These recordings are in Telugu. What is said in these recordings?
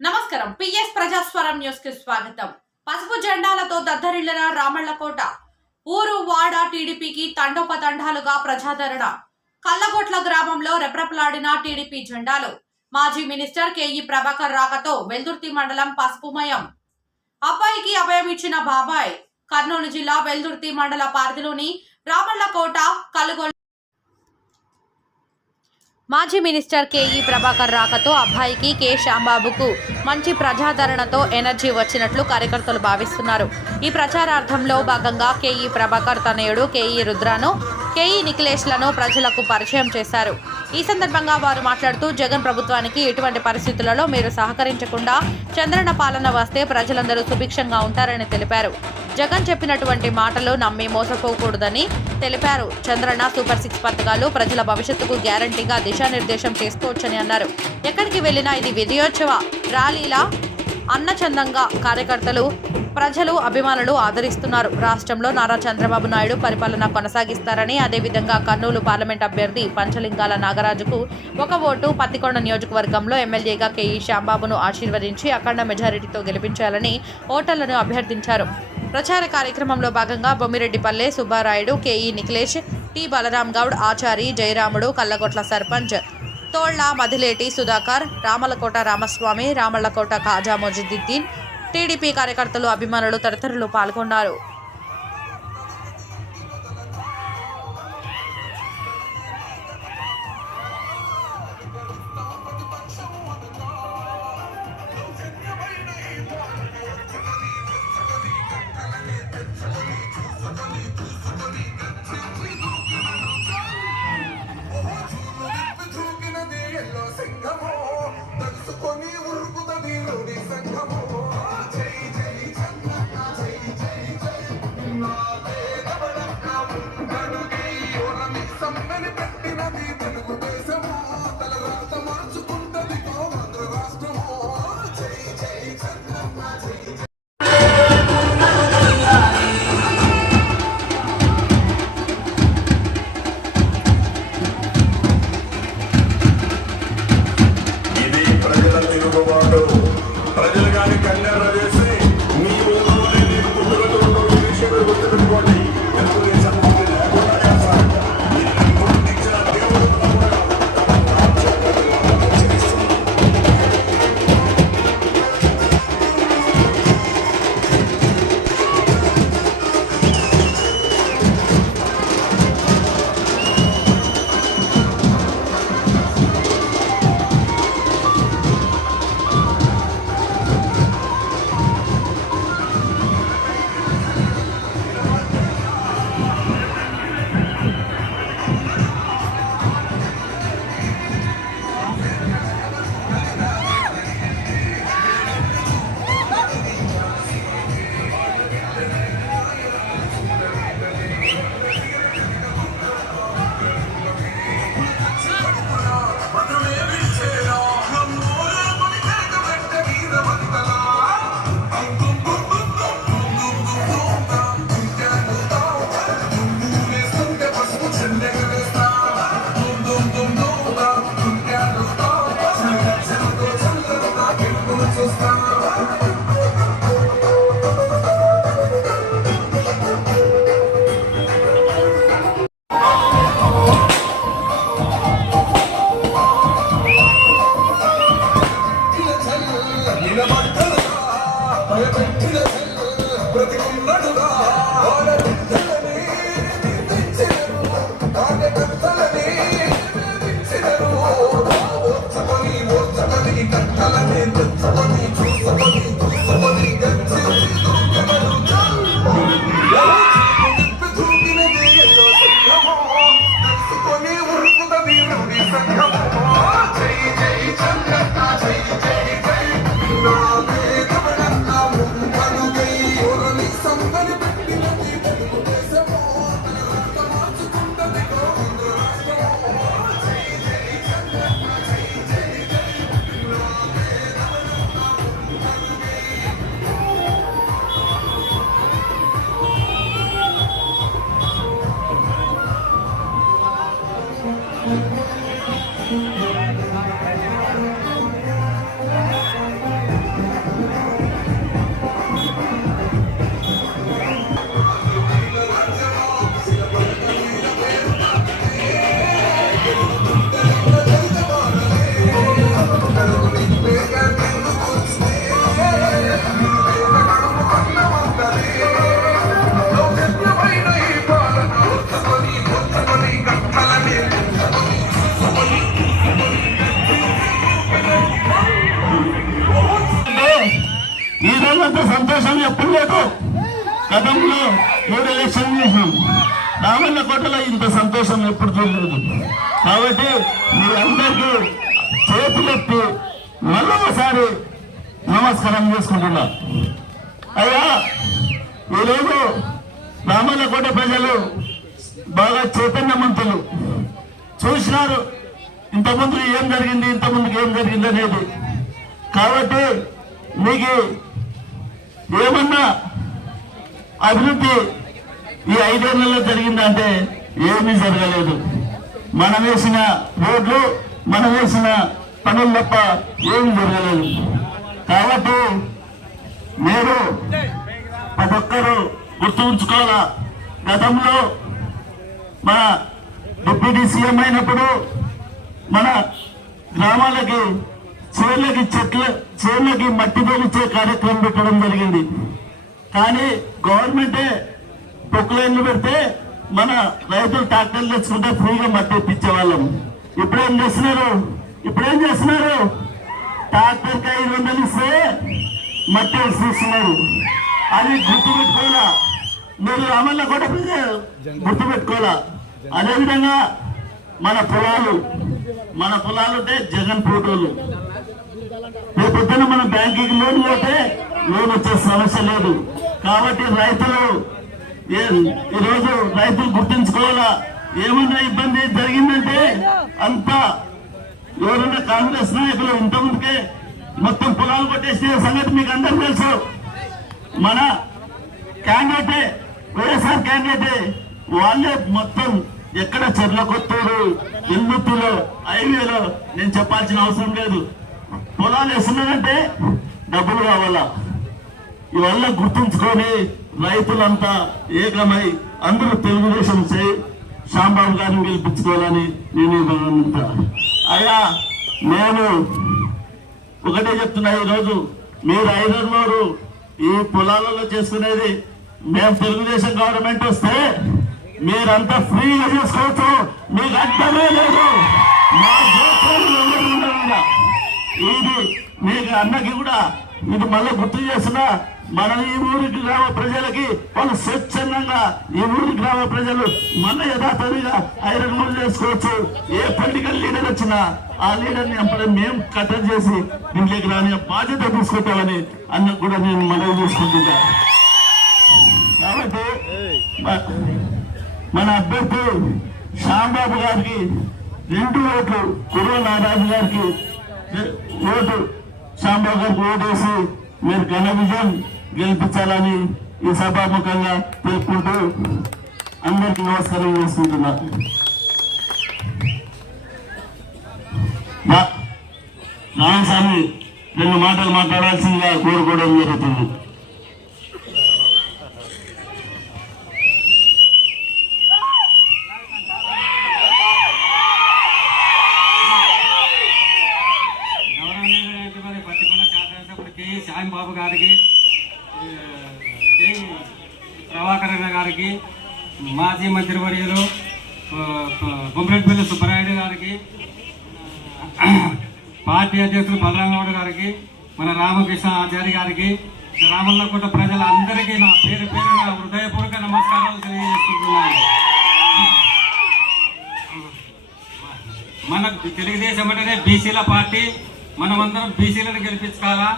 నమస్కారం. పిఎస్ ప్రజాస్వరం న్యూస్ కి స్వాగతం. పసుపు జెండాలతో దద్దరిల్లిన రామళ్ళకోట ఊరు వాడ టీడీపీకి తండోపతండాలుగా ప్రజాదరణ. కల్లగొట్ల గ్రామంలో రెప్రపలాడిన టీడీపీ జెండాలు. మాజీ మినిస్టర్ కేఈ ప్రభాకర్ రాకతో వెల్దుర్తి మండలం పసుపుమయం. అబ్బాయికి అభయం ఇచ్చిన బాబాయ్. కర్నూలు జిల్లా వెల్దుర్తి మండల పరిధిలోని రామళ్ళకోట కల్లగొట్ల మాజీ మినిస్టర్ కేఈ ప్రభాకర్ రాకతో అబ్బాయికి కె శ్యాంబాబుకు మంచి ప్రజాదరణతో ఎనర్జీ వచ్చినట్లు కార్యకర్తలు భావిస్తున్నారు. ఈ ప్రచారార్థంలో భాగంగా కేఈ ప్రభాకర్ తనయుడు కేఈ రుద్రాను, కేఈ నిఖిలేష్లను ప్రజలకు పరిచయం చేశారు. ఈ సందర్భంగా వారు మాట్లాడుతూ జగన్ ప్రభుత్వానికి ఎటువంటి పరిస్థితులలో మీరు సహకరించకుండా చంద్రన్న పాలన వస్తే ప్రజలందరూ సుభిక్షంగా ఉంటారని తెలిపారు. జగన్ చెప్పినటువంటి మాటలు నమ్మి మోసపోకూడదని తెలిపారు. చంద్రన్న సూపర్ 6 పథకాలు ప్రజల భవిష్యత్తుకు గ్యారంటీగా దిశానిర్దేశం చేసుకోవచ్చని అన్నారు. ఎక్కడికి వెళ్లినా ఇది విజయోత్సవ ర్యాలీలా అన్నచందంగా కార్యకర్తలు, ప్రజలు, అభిమానులు ఆదరిస్తున్నారు. రాష్ట్రంలో నారా చంద్రబాబు నాయుడు పరిపాలన కొనసాగిస్తారని, అదేవిధంగా కర్నూలు పార్లమెంట్ అభ్యర్థి పంచలింగాల నాగరాజుకు 1 ఓటు, పత్తికొండ నియోజకవర్గంలో ఎమ్మెల్యేగా కేఈ శ్యాంబాబును ఆశీర్వదించి అఖండ మెజారిటీతో గెలిపించాలని ఓటర్లను అభ్యర్థించారు. ప్రచార కార్యక్రమంలో భాగంగా Bommireddipalle Subbarayudu, KE Nikhilesh, T Balaram Goud, Achari Jayaramudu, Kallagotla sarpanch Tolla Madileti Sudhakar, Ramalakota Ramaswamy, Ramallakota Khaja Mojiduddin, TDP కార్యకర్తలు, అభిమానులు తదితరులు పాల్గొన్నారు. ప్రజలు కానీ కళ్యాణ చేసి మీ ఊళ్ళోనే నేను పుట్టుకతో ఈ విషయం గుర్తుపెట్టుకోండి. తెలుగుదేశం లేకుండా చేస్తారు. దేవుడు ఉన్నంత సంతోషం ఎప్పుడు లేదు. గతంలో 3 ఎలక్షన్ చేసినాం, రామన్నకోటలో ఇంత సంతోషం ఎప్పుడు చూడలేదు. కాబట్టి మీరందరికీ చేతులెత్తి మరొకసారి నమస్కారం చేసుకుంటున్నా. అయ్యా, ఈరోజు రామన్నకోట ప్రజలు బాగా చైతన్యవంతులు, చూసినారు ఇంతకుముందు ఏం జరిగింది, ఇంతకుముందుకు ఏం జరిగింది అనేది. కాబట్టి మీకు ఏమన్నా అభివృద్ధి ఈ 5 ఏళ్లలో జరిగిందంటే ఏమీ జరగలేదు. మనం వేసిన రోడ్లు, మనం వేసిన పనులు తప్ప ఏమీ జరగలేదు. కాబట్టి మీరు ప్రతి ఒక్కరూ గుర్తు ఉంచుకోవాలా. గతంలో మన డిప్యూటీ సీఎం అయినప్పుడు మన గ్రామాలకి చేర్లకి మట్టి తొలిచే కార్యక్రమం పెట్టడం జరిగింది. కానీ గవర్నమెంటే పొక్కులైన్లు పెడితే మన రైతులు ట్రాక్టర్లు తెచ్చుకుంటే ఫ్రీగా మట్టి ఇప్పించేవాళ్ళం. ఇప్పుడేం చేస్తున్నారు? ట్రాక్టర్కి 500 ఇస్తే మట్టి ఇస్తున్నారు. అది గుర్తుపెట్టుకోవాలా, మీరు అమల్లో కూడా గుర్తుపెట్టుకోవాలా. అదేవిధంగా మన పొలాలు అంటే జగన్ ఫోటోలు. రేపొద్దున మన బ్యాంకింగ్ లోన్ పోతే లోన్ వచ్చే సమస్య లేదు. కాబట్టి ఈరోజు రైతులు గుర్తించుకోవాలా. ఏమన్నా ఇబ్బంది జరిగిందంటే అంతా ఎవరైనా కాంగ్రెస్ నాయకులు ఇంతకుముందుకే మొత్తం పొలాలు కొట్టేసిన సంగతి మీకు అందరూ తెలుసు. మన క్యాండిడేటే, వైఎస్ఆర్ క్యాండిడేటే, వాళ్ళే మొత్తం ఎక్కడ చెర్లకొత్తూరు, ఇల్లుత్తులో, హైవేలో నేను చెప్పాల్సిన అవసరం లేదు. పొలాలు వేస్తున్నారంటే డబ్బులు కావాలా. ఇవల్ల గుర్తుంచుకొని రైతులంతా ఏకమై అందరూ తెలుగుదేశం శ్యాంబాబు గారిని గెలిపించుకోవాలని నేను అయ్యా, నేను ఒకటే చెప్తున్నా. ఈరోజు మీరు 5 ఈ పొలాలలో చేసుకునేది, మేము తెలుగుదేశం గవర్నమెంట్ వస్తే మీరంతా ఫ్రీగా చేసుకోవచ్చు. మీకు అర్థమే లేదు. మా ఇది మీకు అన్నకి కూడా ఇది మళ్ళీ గుర్తు చేస్తున్నా. మన ఈ ఊరి గ్రామ ప్రజలకి వాళ్ళు స్వచ్ఛందంగా ఈ ఊరి గ్రామ ప్రజలు మన యథాతథిగా 5 చేసుకోవచ్చు. ఏ పొలిటికల్ లీడర్ వచ్చినా ఆ లీడర్ని అప్పుడే మేము కట్టడి చేసి ఇంట్లోకి రాని బాధ్యత తీసుకుంటామని అన్నకు కూడా నేను మనవి చేసుకుంటున్నా. కాబట్టి మన అభ్యర్థి శ్యాంబాబు గారికి 2 ఓట్లు, కుర్ర నారాజు గారికి ఓటు, శ్యాంబాబు గారికి ఓటేసి మీరు ఘన విజయం గెలిపించాలని ఈ సభాముఖంగా తెలుపుకుంటూ అందరికీ నమస్కారం చేసుకుంటున్నా. రామస్వామి 2 మాటలు మాట్లాడాల్సిందిగా కోరుకోవడం జరుగుతుంది. శ్యాంబాబు గారికి, ప్రభాకరణ గారికి, మాజీ మంత్రివర్యులు బొమ్మరెడ్డిపల్లి సుబ్బరాయుడు గారికి, పార్టీ అధ్యక్షులు బలరామగౌడ్ గారికి, మన రామకృష్ణ ఆచార్య గారికి, రామల్లకోట ప్రజలందరికీ నా పేరు హృదయపూర్వక నమస్కారాలు తెలియజేసుకుంటున్నాను. మన తెలుగుదేశం అంటేనే బీసీల పార్టీ. మనమందరం బీసీలను గెలిపించుకోవాలా.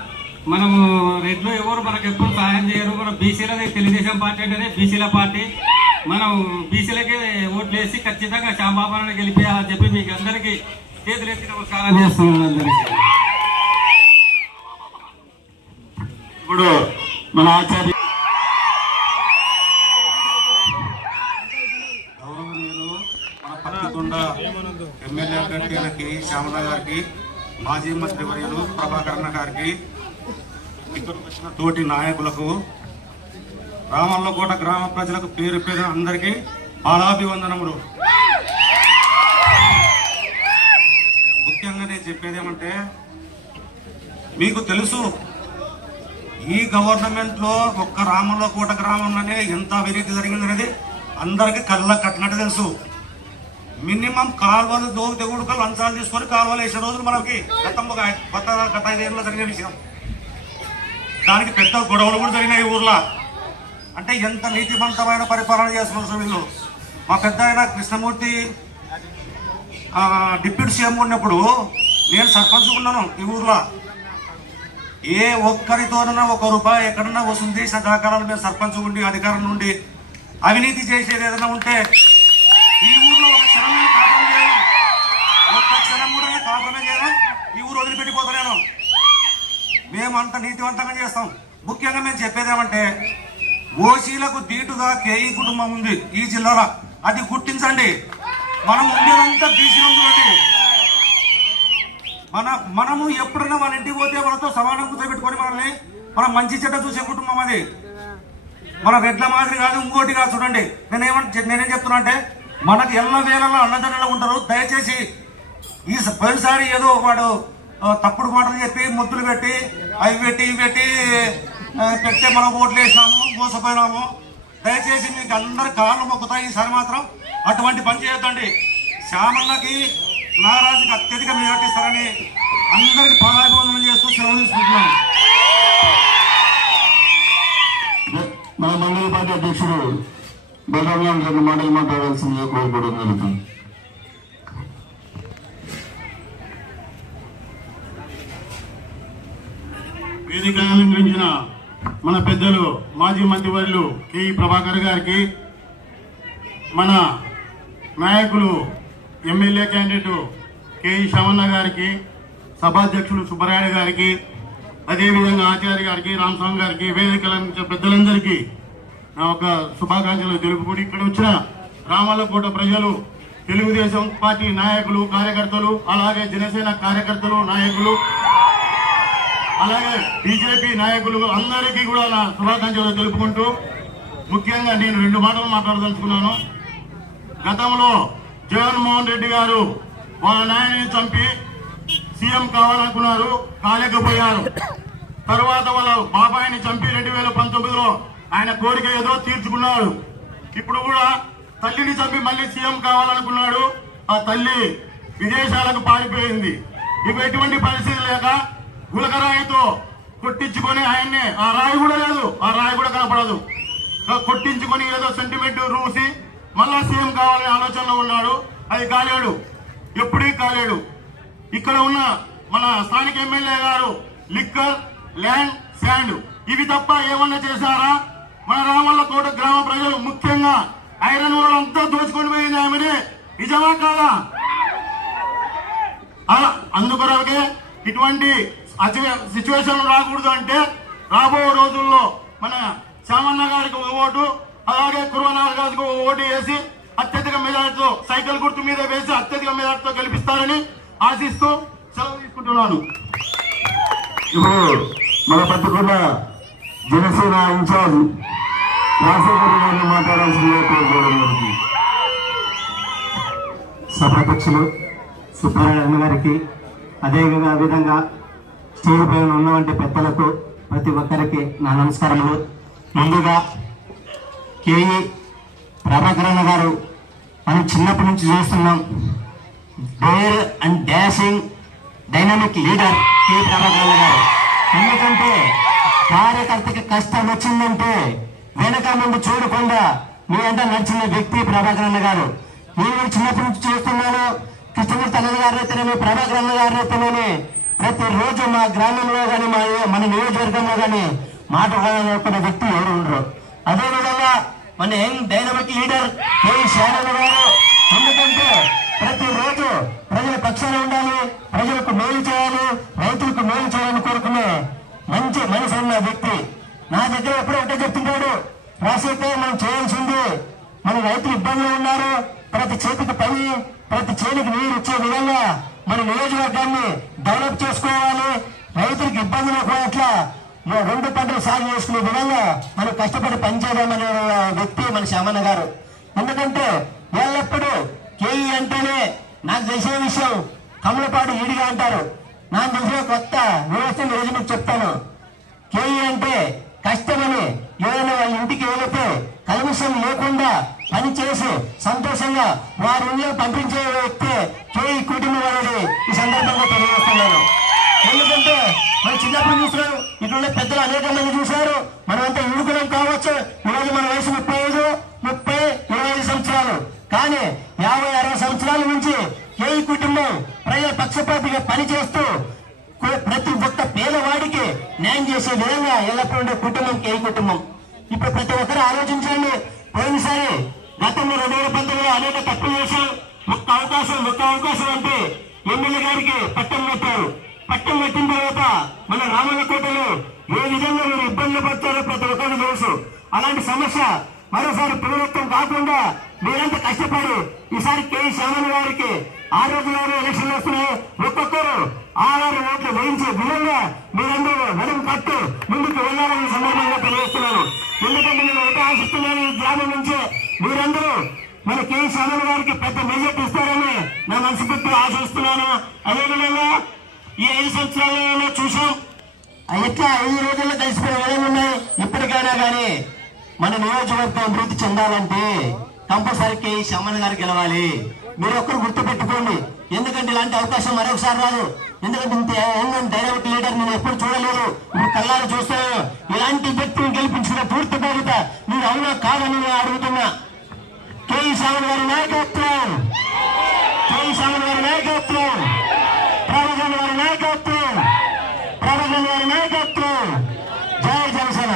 మనము రెడ్లు ఎవరు మనకు ఎప్పుడు సహాయం చేయరు. మన బీసీలది తెలుగుదేశం పార్టీ అంటేనే బీసీల పార్టీ. మనం బీసీలకే ఓట్లు వేసి ఖచ్చితంగా శ్యాంబాబుని గెలిపేయాలని చెప్పి మీకు అందరికీ చేతులెత్తి నమస్కారం చేస్తున్నాను. అందరికీ ఇప్పుడు మన ఆచార్య గౌరవనీయులు మన పత్తికొండ ఎమ్మెల్యే అభ్యర్థి శ్యామల గారికి, మాజీ మంత్రి వర్యులు ప్రభాకరణ గారికి, ఇక్కడికి వచ్చిన తోటి నాయకులకు, రామల్లకోట గ్రామ ప్రజలకు పేరు పేరు అందరికీ పాదాభివందనములు. ముఖ్యంగా నేను చెప్పేది ఏమంటే, మీకు తెలుసు ఈ గవర్నమెంట్ లో ఒక్క రామల్లకోట గ్రామంలోనే ఎంత అవినీతి జరిగిందనేది అందరికీ కళ్ళ కట్టినట్టు తెలుసు. మినిమం కాలువలు దోగితే కూడా లంచాలు తీసుకొని కాలువలు వేసే రోజులు మనకి గత 5 ఏళ్ళలో జరిగిన విషయం. దానికి పెద్ద గొడవలు కూడా జరిగినాయి ఈ ఊర్లో. అంటే ఎంత నీతివంతమైన పరిపాలన చేస్తున్నారు వీళ్ళు. మా పెద్ద ఆయన కృష్ణమూర్తి డిప్యూటీ సీఎం ఉన్నప్పుడు నేను సర్పంచ్ ఉన్నాను ఈ ఊర్లో. ఏ ఒక్కరితోనైనా ₹1 ఎక్కడన్నా వసూలు చేసిన దాఖలాలు మేము సర్పంచ్ ఉండి అధికారం నుండి అవినీతి చేసేది ఏదైనా ఉంటే ఈ ఊర్లో ఒక క్షణమైన కాపురం చేయను, ఒక్క క్షణం కూడా కాపురమే చేయను, ఈ ఊరు వదిలిపెట్టిపోతలేను. మేము అంత నీతివంతంగా చేస్తాం. ముఖ్యంగా మేము చెప్పేది ఏమంటే ఓసీలకు దీటుగా కేఈ కుటుంబం ఉంది ఈ జిల్లాలో, అది గుర్తించండి. మనం ఉండేదంతా బీసీలో చూడండి. మనము ఎప్పుడైనా వాళ్ళ ఇంటికి పోతే వాళ్ళతో సమానం కూర్చోబెట్టుకొని మనల్ని మనం మంచి చెడ్డ చూసే కుటుంబం అది. మన రెడ్ల మాదిరి కాదు, ఇంకోటి కాదు. చూడండి నేనేం చెప్తున్నా అంటే మనకు ఎల్ల వేళల్లో అన్నదండలు ఉంటారు. దయచేసి ఈ పోయినసారి ఏదో వాడు తప్పుడు మాటలు చెప్పి ముద్దులు పెట్టి అవి పెట్టి ఇవి పెట్టి పెడితే మనం ఓట్లు వేసినాము, మోసపోయినాము. దయచేసి మీకు అందరి కాళ్ళు మొక్కుతాయి. ఈసారి మాత్రం అటువంటి పని చేయొద్దండి. శ్యామన్నకి నారాజుకి అత్యధిక మెజార్టీస్తారని అందరికి పాదాభివందనం చేస్తూ సెలవు తీసుకుంటున్నాను. మన మండల పార్టీ అధ్యక్షుడు బలరాం 2 మాటలు మాట్లాడాల్సిందిగా కోరుకోవడం జరుగుతుంది. వేదిక అలంకరించిన మన పెద్దలు మాజీ మంత్రివర్యులు కేఈ ప్రభాకర్ గారికి, మన నాయకులు ఎమ్మెల్యే క్యాండిడేట్ కేఈ శ్యామన్న గారికి, సభాధ్యక్షులు సుబ్బరాయుడు గారికి, అదేవిధంగా ఆచార్య గారికి, రామస్వామి గారికి, వేదిక అలంకరించిన పెద్దలందరికీ నా ఒక శుభాకాంక్షలు తెలుపుకుంటూ ఇక్కడ వచ్చిన రామల్లకోట ప్రజలు, తెలుగుదేశం పార్టీ నాయకులు, కార్యకర్తలు, అలాగే జనసేన కార్యకర్తలు, నాయకులు, అలాగే బీజేపీ నాయకులు అందరికీ కూడా నా శుభాకాంక్షలు తెలుపుకుంటూ ముఖ్యంగా నేను 2 మాటలు మాట్లాడదలుచుకున్నాను. గతంలో జగన్మోహన్ రెడ్డి గారు వాళ్ళ నాయనని చంపి సీఎం కావాలనుకున్నారు, కాలేకపోయారు. తర్వాత వాళ్ళ బాబాయిని చంపి 2019లో ఆయన కోరిక ఏదో తీర్చుకున్నారు. ఇప్పుడు కూడా తల్లిని చంపి మళ్ళీ సీఎం కావాలనుకున్నాడు. ఆ తల్లి విదేశాలకు పారిపోయింది. ఇప్పుడు ఎటువంటి పరిస్థితి లేక గులకరాయితో కొట్టించుకొని ఆయన్ని, ఆ రాయి కూడా లేదు, ఆ రాయి కూడా కనపడదు, కొట్టించుకొని ఏదో సెంటిమెంట్ రూసి మళ్ళా సీఎం కావాలనే ఆలోచనలో ఉన్నాడు. అది కాలేడు, ఎప్పుడూ కాలేడు. ఇక్కడ ఉన్న మన స్థానిక ఎమ్మెల్యే గారు లిక్కర్, ల్యాండ్, శాండ్ ఇవి తప్ప ఏమన్నా చేశారా? మన రామల్లకోట గ్రామ ప్రజలు ముఖ్యంగా ఐరన్ వాళ్ళంతా దోచుకొని పోయింది ఆమెని, నిజమా కాదా? అందుకొరకే ఇటువంటి సిచ్యువేషన్ రాకూడదు అంటే రాబో రోజుల్లో మన శ్యామన్న గారికి ఒక ఓటు, అలాగే కుర్వనాథ్ గారికి ఒక ఓటు వేసి అత్యధిక మెజార్టీతో సైకిల్ గుర్తు మీద వేసి అత్యధిక మెజార్టీతో గెలిపిస్తారని ఆశిస్తూ సెలవు తీసుకుంటున్నాను. ఇప్పుడు మన పట్టుకున్న జనసేన ఇన్ఛార్జ్ రాజశేఖర్ గారిని మాట్లాడాల్సిందిగా కోరుకోవడం జరుగుతుంది. సభాధ్యక్షులు సుబ్బారాయణ గారికి, అదే విధంగా స్టేజ్ పైన ఉన్నవంటి పెద్దలకు ప్రతి ఒక్కరికి నా నమస్కారములు. ముందుగా కేఈ ప్రభాకరన్న గారు మనం చిన్నప్పటి నుంచి చూస్తున్నాం. Dare and dashing dynamic leader KE ప్రభాకరన్న గారు. ఎందుకంటే కార్యకర్తకి కష్టం వచ్చిందంటే వెనక ముందు చూడకుండా మీ అంతా నడిచిన వ్యక్తి ప్రభాకరన్న గారు. నేను చిన్నప్పటి నుంచి చూస్తున్నాను. కృష్ణమూర్తి అన్న గారు అయితేనేమి, ప్రభాకరన్న గారు అయితేనేమి ప్రతిరోజు మా గ్రామంలో కానీ మన నియోజకవర్గంలో కానీ మాట చెప్పిన వ్యక్తి ఎవరు ఉండరు. అదేవిధంగా మన యంగ్ డైనమిక్ లీడర్ కేఈ శ్యామన్న గారు. ఎందుకంటే ప్రతిరోజు ప్రజల పక్షాన ఉండాలి, ప్రజలకు మేలు చేయాలి, రైతులకు మేలు చేయాలని కోరుకునే మంచి మనసు ఉన్న వ్యక్తి. నా దగ్గర ఎప్పుడో ఒకటే చెప్తుంటాడు, రాసేస్తే మనం చేయాల్సింది, మన రైతులు ఇబ్బందులు ఉన్నారు, ప్రతి చేతికి పని, ప్రతి చేతికి నీరు ఇచ్చే విధంగా మన నియోజకవర్గాన్ని డెవలప్ చేసుకోవాలి, రైతులకు ఇబ్బందులు ఎట్లా 2 పంటలు సాగు చేసుకునే విధంగా మనం కష్టపడి పనిచేయమనే వ్యక్తి మన శ్యామన్న గారు. ఎందుకంటే ఎల్లప్పుడూ కేఈ అంటేనే నాకు తెలిసిన విషయం కమలపాడు ఈడిగా అంటారు. నాకు తెలిసిన కొత్త వ్యవస్థ రోజు మీకు చెప్తాను. కేఈ అంటే కష్టమని ఏదైనా వాళ్ళ ఇంటికి వెళితే కల్మిషం లేకుండా పని చేసి సంతోషంగా వారి ఊళ్ళో పంపించే వ్యక్తి కేఈ కుటుంబం అనేది ఈ సందర్భంగా తెలియజేస్తున్నాను. ఎందుకంటే మనం చిన్నప్పుడు చూసినారు, ఇక్కడ ఉన్న పెద్దలు అనేక మంది చూశారు. మనమంతా యువకులం కావచ్చు. ఈరోజు మన వయసు 35, 30, 25 సంవత్సరాలు. కానీ 50, 60 సంవత్సరాల నుంచి కేఈ కుటుంబం ప్రజల పక్షపాతిగా పనిచేస్తూ ప్రతి ఒక్క పేదవాడికి న్యాయం చేసే విధంగా ఎల్లప్పుడూ ఉండే కుటుంబం కేఈ కుటుంబం. ఇప్పుడు ప్రతి ఒక్కరు ఆలోచించండి. పోయినసారి గతంలో 2019లో అనేక తప్పులు చేశాం. ఒక్క అవకాశం అంటే ఎమ్మెల్యే గారికి పట్టం పెట్టారు. పట్టం పెట్టిన తర్వాత మన రామన్నకోటలో ఏ విధంగా మీరు ఇబ్బందులు పడతారో ప్రతి ఒక్కరికి తెలుసు. అలాంటి సమస్య మరోసారి పునరుత్వం కాకుండా మీరంతా కష్టపడి ఈసారి కేఈ శ్యామల గారికి 6 రోజుల్లో ఎలక్షన్లు వస్తున్నాయి. ఒక్కొక్కరు 6 ఓట్లు వేయించే విధంగా మీరందరూ వెడం కట్టు ముందుకు వెళ్ళాలని సందర్భంగా తెలియజేస్తున్నాను. ఎందుకంటే నేను ఒకటి ఆశిస్తున్నాను, ఈ గ్రామం నుంచి మీరందరూ మన కేఈ శ్యామల గారికి పెద్ద మెజార్టీ ఇస్తారని నా మనస్ఫూర్తిగా ఆశిస్తున్నాను. అదేవిధంగా ఈ 5 సంవత్సరాలలో చూసాం ఎట్లా 5 రోజుల్లో కలిసిపోయే విధంగా ఉన్నాయి. ఇప్పటికైనా కానీ మన నియోజకవర్గం అభివృద్ధి చెందాలంటే కంపల్సరీ కేఈ శ్యామల గారు గెలవాలి. మీరు ఒక్కరు గుర్తుపెట్టుకోండి. ఎందుకంటే ఇలాంటి అవకాశం మరొకసారి రాదు. ఎందుకంటే ఇంత డైరెక్ట్ లీడర్ నేను ఎప్పుడు చూడలేదు, ఇప్పుడు కళ్ళారు చూస్తాను. ఇలాంటి వ్యక్తిని గెలిపించిన పూర్తి బాధ్యత మీరు అవునా కాదని నేను అడుగుతున్నా. కేఈ శ్యామల గారి నాయకత్వం, కేఈ శ్యామల గారి నాయకత్వం, ప్రభాకర్ గారి నాయకత్వం, ప్రభాకర్ గారి నాయకత్వం. జై జనసేన.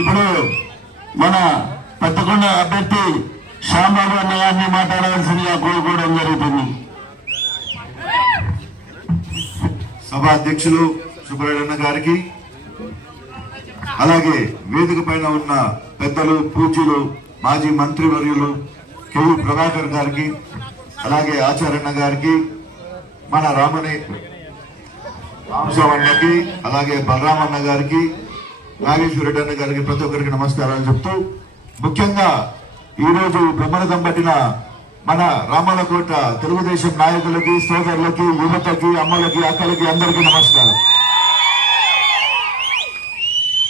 ఇప్పుడు మన పెద్దకొండ అభ్యర్థి శ్యాంబాబు అన్న గారిని మాట్లాడవలసిందిగా కోరుకోవడం జరుగుతుంది. సభ అధ్యక్షులు సుబ్రహ్మణ్య గారికి, అలాగే వేదిక పైన ఉన్న పెద్దలు, పూజ్యులు, మాజీ మంత్రివర్యులు కేయూ ప్రభాకర్ గారికి, అలాగే ఆచార్యన్న గారికి, మన రామశవన్నకి, అలాగే బలరామన్న గారికి, నాగేశ్వరరెడ్డి అన్న గారికి ప్రతి ఒక్కరికి నమస్కారాలు చెప్తూ, ముఖ్యంగా ఈరోజు బ్రహ్మరథం పట్టిన మన రామలకోట తెలుగుదేశం నాయకులకి, సోదరులకి, యువతకి, అమ్మలకి, అక్కలకి అందరికీ నమస్కారం.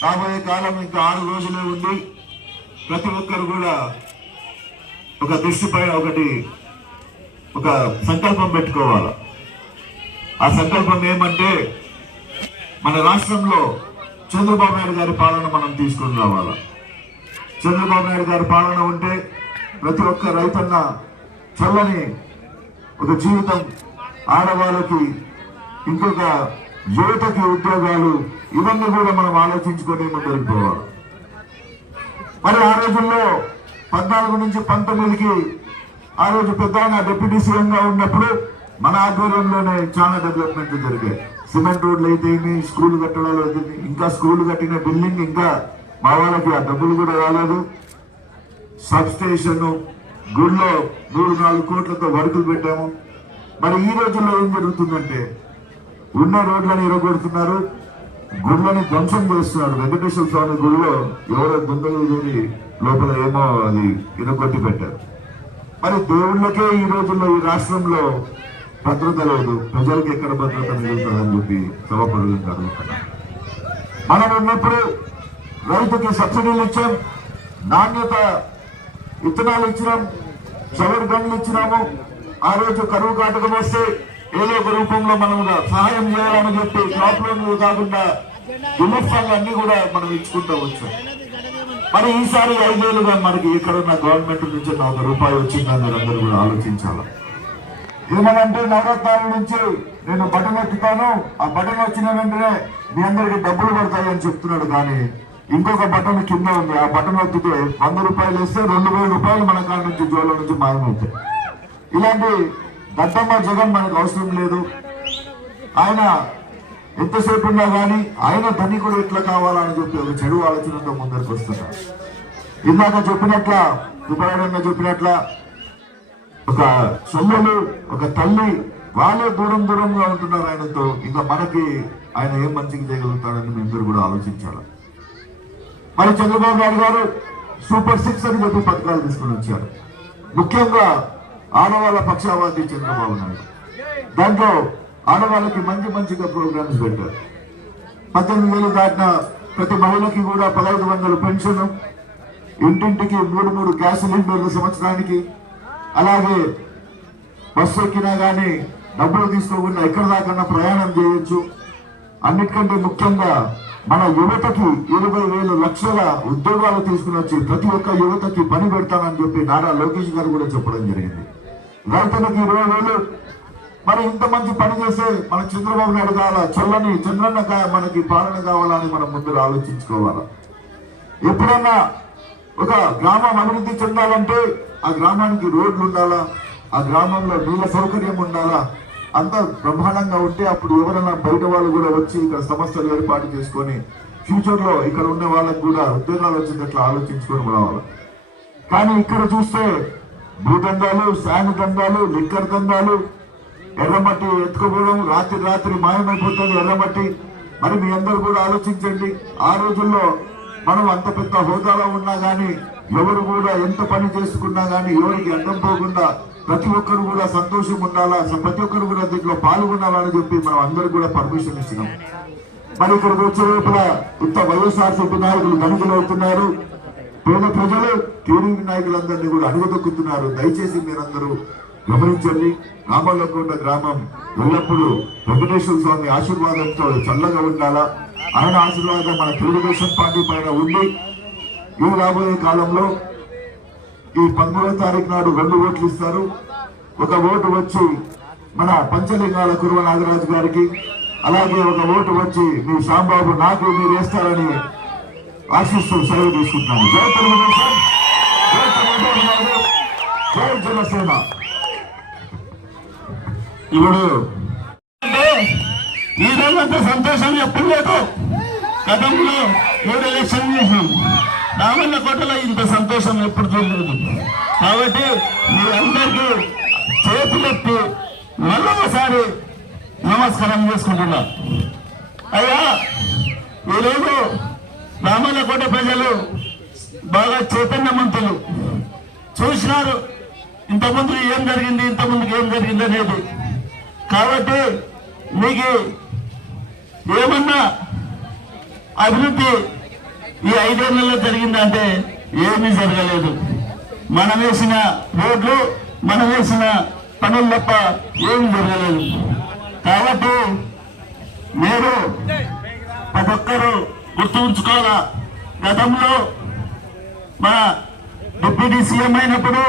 రాబోయే కాలం ఇంకా 6 రోజులే ఉంది. ప్రతి ఒక్కరు కూడా ఒక దృష్టి పైన ఒక సంకల్పం పెట్టుకోవాలి. ఆ సంకల్పం ఏమంటే మన రాష్ట్రంలో చంద్రబాబు నాయుడు గారి పాలన మనం తీసుకుని రావాలి. చంద్రబాబు నాయుడు గారి పాలన ఉంటే ప్రతి ఒక్క రైతన్న చల్లని ఒక జీవితం, ఆడవాళ్ళకి, ఇంకొక యువతకి ఉద్యోగాలు, ఇవన్నీ కూడా మనం ఆలోచించుకొని ముందుకు పోవాలి. మరి ఆ రోజుల్లో 14 నుంచి 19కి ఆ రోజు పెద్ద డిప్యూటీ సీఎం గా ఉన్నప్పుడు మన ఆధ్వర్యంలోనే చాలా డెవలప్మెంట్ జరిగాయి. సిమెంట్ రోడ్లు అయితే స్కూల్ కట్టడాలు అయితే, ఇంకా స్కూల్ కట్టిన బిల్డింగ్ ఇంకా మా వాళ్ళకి ఆ డబ్బులు కూడా రాలేదు. సబ్ స్టేషన్, గుడిలో 3-4 కోట్లతో వర్కులు పెట్టాము. మరి ఈ రోజుల్లో ఏం జరుగుతుందంటే ఉన్న రోడ్లను ఇరగొడుతున్నారు, గుళ్ళని ధ్వంసం చేస్తున్నారు. వెంకటేశ్వర స్వామి గుడిలో ఎవరో గుండెలు దూరి లోపల ఏమో అది ఇరగొట్టి పెట్టారు. మరి దేవుళ్ళకే ఈ రోజుల్లో ఈ రాష్ట్రంలో భద్రత లేదు. ప్రజలకు ఎక్కడ భద్రత మిగులుతుందని చెప్పి సభపరులకు అడుగుతున్నారు. మనం ఉన్నప్పుడు రైతుకి సబ్సిడీలు ఇచ్చాం, నాణ్యత విత్తనాలు ఇచ్చినాం, చవరి గన్లు ఇచ్చినాము. ఆ రోజు కరువు కాటకం వస్తే ఏదో ఒక రూపంలో మనం సహాయం చేయాలని చెప్పి క్రాప్ లోన్లు కాకుండా విమర్శలు అన్ని కూడా మనం ఇచ్చుకుంటూ వచ్చాం. మరి ఈసారి 5 ఏళ్ళుగా మనకి ఎక్కడున్న గవర్నమెంట్ నుంచి ₹1 వచ్చిందని మీరందరూ కూడా ఆలోచించాలి. ఏమనంటే నవరత్నాల నుంచి నేను బటన్ ఎత్తుతాను, ఆ బటన్ వచ్చిన వెంటనే మీ అందరికి డబ్బులు పడతాయని చెప్తున్నాడు. కానీ ఇంకొక బటన్ కింద ఉంది, ఆ బటన్ ఎత్తితే ₹100 వేస్తే ₹2000 మన కాడ నుంచి జోల నుంచి మాయమవుతాయి. ఇలాంటి దత్తమ్మ జగన్ మనకు అవసరం లేదు. ఆయన ఎంతసేపు ఉన్నా కానీ ఆయన ధనికుడు ఎట్లా కావాలని చెప్పి ఒక చెడు ఆలోచనతో ముందరికి వస్తున్నారు. ఇందాక చెప్పినట్ల ఉపయోగంగా చెప్పినట్ల ఒక సొమ్ములు, ఒక తల్లి, వాళ్ళే దూరంగా ఉంటున్నారు ఆయనతో. ఇంకా మనకి ఆయన ఏం మంచిగా చేయగలుగుతాడని మేమిద్దరు కూడా ఆలోచించాలి. మరి చంద్రబాబు నాయుడు గారు సూపర్ 6 అని చెప్పి పథకాలు తీసుకుని వచ్చారు. ముఖ్యంగా ఆడవాళ్ళ పక్షవాది చంద్రబాబు నాయుడు. దాంట్లో ఆడవాళ్ళకి మంచిగా ప్రోగ్రామ్స్ పెట్టారు. 18 ఏళ్ళు దాటిన ప్రతి మహిళకి కూడా 1500 పెన్షన్, ఇంటింటికి 3 గ్యాస్ సిలిండర్లు సంవత్సరానికి, అలాగే బస్సు ఎక్కినా కానీ డబ్బులు తీసుకోకుండా ఎక్కడి దాకన్నా ప్రయాణం చేయొచ్చు. అన్నిటికంటే ముఖ్యంగా మన యువతకి 20,000 లక్షల ఉద్యోగాలు తీసుకుని వచ్చి ప్రతి ఒక్క యువతకి పని పెడతానని చెప్పి నారా లోకేష్ గారు కూడా చెప్పడం జరిగింది. రైతులకు 20,000. మరి ఇంత మంచి పని చేస్తే మన చంద్రబాబు నాయుడు కావాలా, చల్లని చంద్రన్న మనకి పాలన కావాలని మనం ముందు ఆలోచించుకోవాలా. ఎప్పుడన్నా ఒక గ్రామం అభివృద్ధి చెందాలంటే ఆ గ్రామానికి రోడ్లు ఉండాలా, ఆ గ్రామంలో నీళ్ళ సౌకర్యం ఉండాలా. అంత బ్రహ్మాండంగా ఉంటే అప్పుడు ఎవరైనా బయట వాళ్ళు కూడా వచ్చి ఇక్కడ సంస్థలు ఏర్పాటు చేసుకొని ఫ్యూచర్ లో ఇక్కడ ఉన్న వాళ్ళకి కూడా ఉద్యోగాలు వచ్చేటట్లు ఆలోచించుకొని రావాలి. కానీ ఇక్కడ చూస్తే భూదందాలు, శాండ్ దందాలు, లిక్కర్ దందాలు, ఎర్రమట్టి ఎత్తుకోవడం, రాత్రి మాయమైపోతుంది ఎర్రమట్టి. మరి మీ అందరూ కూడా ఆలోచించండి. ఆ రోజుల్లో మనం అంత పెద్ద హోదాలో ఉన్నా గానీ ఎవరు కూడా ఎంత పని చేసుకున్నా గానీ ఎవరికి అడ్డం పోకుండా ప్రతి ఒక్కరు కూడా సంతోషం ఉండాలా, ప్రతి ఒక్కరు కూడా దీంట్లో పాల్గొనాలని చెప్పి మనం అందరూ కూడా పర్మిషన్ ఇచ్చినాం. మరి ఇక్కడికి వచ్చే లోపల ఇంత వైఎస్ఆర్సీపీ నాయకులు ధనికులు అవుతున్నారు. పేద ప్రజలు టీడీపీ నాయకులందరినీ కూడా అడుగుదొక్కుతున్నారు. దయచేసి మీరందరూ గమనించండి. రామల్లకోట గ్రామం ఎల్లప్పుడూ వెంకటేశ్వర స్వామి ఆశీర్వాదంతో చల్లగా ఉండాలా. ఆయన ఆశీర్వాదం మన తెలుగుదేశం పార్టీ పైన ఉంది. ఈ రాబోయే కాలంలో ఈ 13వ తారీఖు నాడు 2 ఓట్లు ఇస్తారు. ఒక ఓటు వచ్చి మన పంచలింగాల కురువ నాగరాజు గారికి, అలాగే ఒక ఓటు వచ్చి మీ శ్యాంబాబు నాకు మీరు వేస్తారని ఆశిస్తూ సెలవు తీసుకుంటున్నాను. జై తెలుగుదేశం, జై చంద్రబాబు నాయుడు, జై జనసేన. ఇప్పుడు ఈ రోజంతా సంతోషం ఎప్పుడు లేదు. గతంలో 3 ఎలక్షన్ చేసినాం. రామన్నకోటలో ఇంత సంతోషం ఎప్పుడు చూడలేదు. కాబట్టి మీరందరికీ చేతులెత్తి మళ్ళొకసారి నమస్కారం చేసుకుంటున్నా. అయ్యా, ఈరోజు రామన్నకోట ప్రజలు బాగా చైతన్యవంతులు. చూసినారు ఇంతకుముందు ఏం జరిగింది, ఇంతకుముందుకు ఏం జరిగింది అనేది. కాబట్టి మీకు ఏమన్నా అభివృద్ధి ఈ 5 ఏళ్లలో జరిగిందంటే ఏమీ జరగలేదు. మనం వేసిన రోడ్లు, మనం వేసిన పనులు తప్ప ఏమీ జరగలేదు. కాబట్టి మీరు ప్రతి ఒక్కరూ గుర్తు ఉంచుకోవాలా. గతంలో మన డిప్యూటీ సీఎం అయినప్పుడు